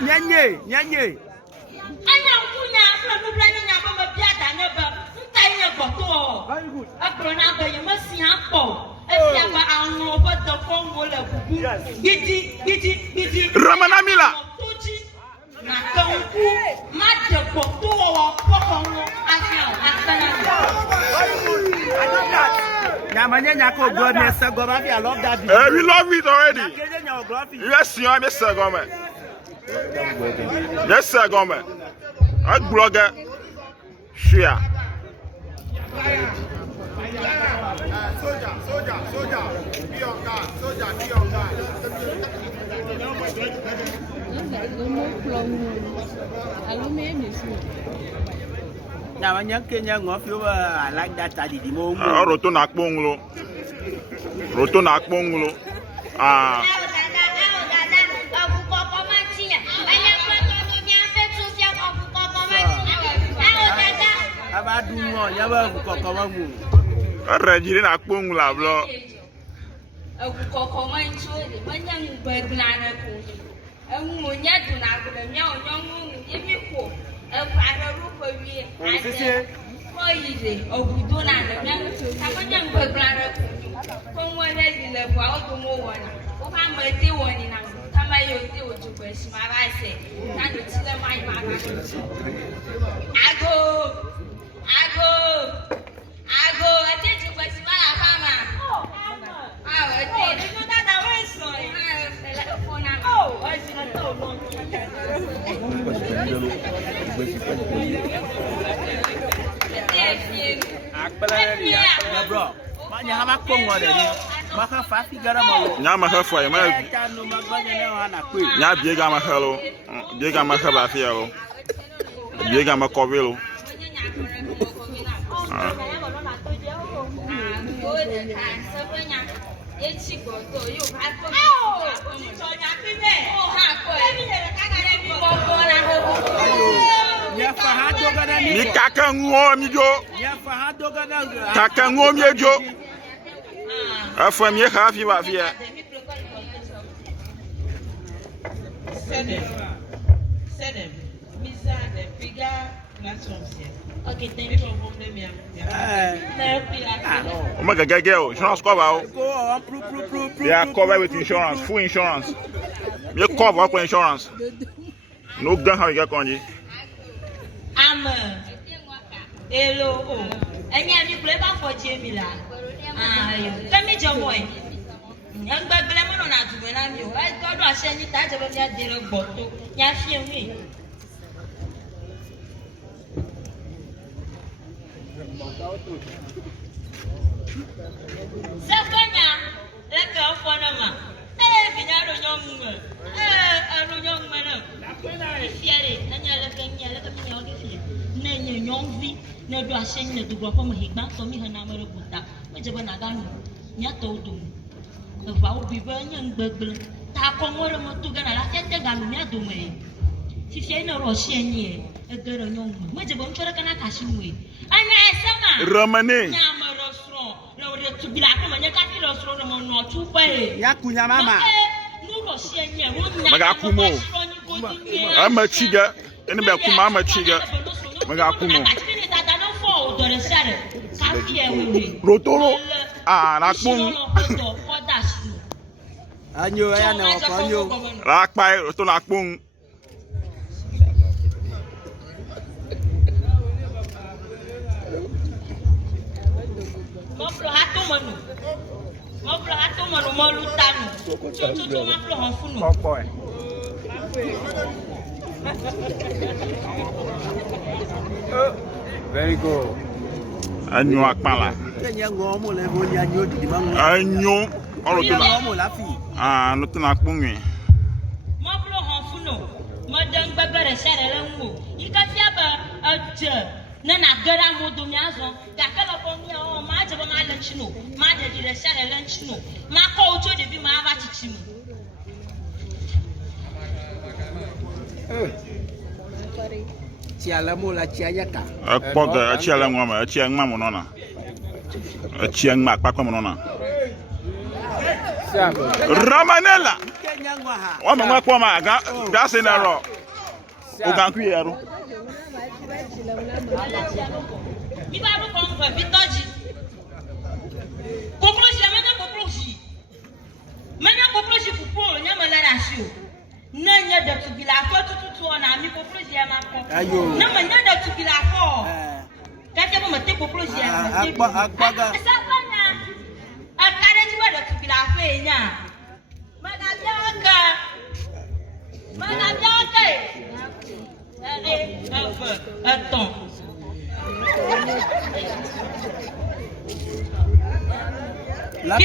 Nyanye. Anya kunya from brand nya ba ma bia da na ba. Ntai ye gboto o. Very good. Agro na ba ye ma si apo. Efia ba anwo ba do kongo la bubu. Gidi. Ramana Mila. Na tonku ma de gboto o pokongo afia asana. I love that. Nyamanya ko God me say God I love that. We love it already. Yes, you are Mr. Government. Yes, sir, Government. A blogger. Share. Soldier. Be on guard. Soldier, be on guard. Nyamanya Kenya ngofio I like that adi mo. Roto na kponglo. Ah. Abadungo yaba kokowamu. Rejiri na kponglo ablo. Bro, manya hama kongo de ni. Maka fa figara mo. Nyama hafu ya ma. Nya biega ma hello. Biega ma haba fielo. Biega ma kovelo. Ni kaka nguo mi jo. Kaka nguo mi jo. Afa mi hafi ba fia. Sedem. Misa de figa platforms here. Okay, thank you. Oh my God, girl, insurance cover. They are covered with insurance, full insurance. You cover up with insurance. No gun how you get on. Hello. And you have to play back for Jamila. Let me join boy. Young baby, I'm not when I'm you. I got to send it out of your dear bottle. Yes, you me. Sakanya, let go for nama. Vinaro young man. Young man. Fiere, and you're looking at me. Nay, young V, no do I send you to go from a higman for me her number of Buddha, which of an agan. Yato do. The vow be burning burglar. Tapon more to get a gun, do me. If you know Rossian, a girl young man, which of them can I cash away. And I Ramane. No, to be like when you got it from no 2 way. Yakunya mama. No Rossian, Magakumo. I'm a chiga. Anybody come, I'm a chiga. Magakumo. Rotoro. Ah, Nakbong. Anyo, I know. Rakpai, Roto Nakbong. Very good. Anyo akpala. Anyo. Ah, no to Nakbong. Moblo Honfuno, Modern Babber Saramo. You can see a Nana Gara Modumiazo, Gakala Pomia or March of my lunch no, Mother did a Sarah lunch no, Marco to the Bima Vatichim. Chialamo la Chiayaka. A pogger, a chiang mama, a chiang mamonona. A chiang mac pacamonona. Ramanella. One man come that's in a row. Oganku Mi ba lu kon fa vitoji. Kokloji amanya kokloji. Manya kokloji fupo nya malara shi. Nanya da tubila ko tututu na mi kokloji ama ko. Ayo. Na manya da tubila ko. Kake mo mate kokloji ama. Akpaga. Sabana. Akare ji ba da tubila ko enya. Mana bianca. Attends. La